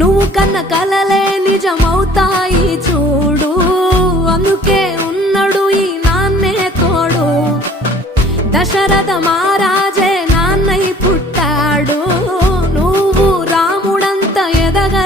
నువ్వు కన్న కలలే నిజమవుతాయి చూడు, అందుకే ఉన్నాడు ఈ నాన్నే తోడు. దశరథ మహారాజే నాన్నై పుట్టాడు, నువ్వు రాముడంత ఎదగ